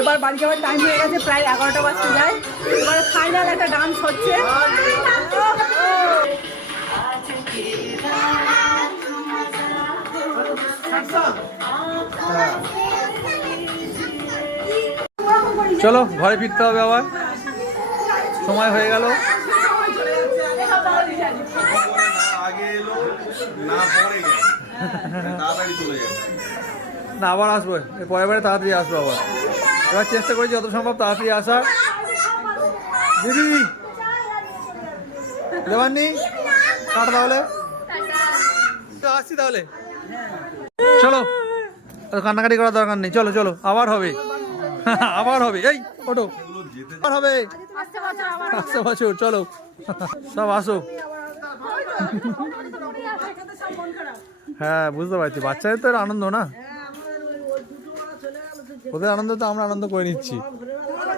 এবার বাড়ি যাওয়ার টাইম হয়ে গেছে, প্রায় 11টা বাজতে যায়। এবার ফাইনাল একটা ডান্স হচ্ছে। চলো ঘরে ফিরতে হবে, আবার সময় হয়ে গেল। না আবার আসবো, পরের বারে তাড়াতাড়ি আসবো আবার। এবার চেষ্টা করি যত সম্ভব তাড়াতাড়ি আসার। দিদি দেবাননি টাটা, তাহলে আসছি তাহলে। চলো কান্নাকাটি করার দরকার নেই, চলো চলো আবার হবে, আবার হবে। এই ওটো আবার হবে, আসতে বছর। চলো সব আসো। হ্যাঁ বুঝতে পারছি, বাচ্চাদের তো আনন্দ না, ওদের আনন্দ তো আমরা আনন্দ করে নিচ্ছি।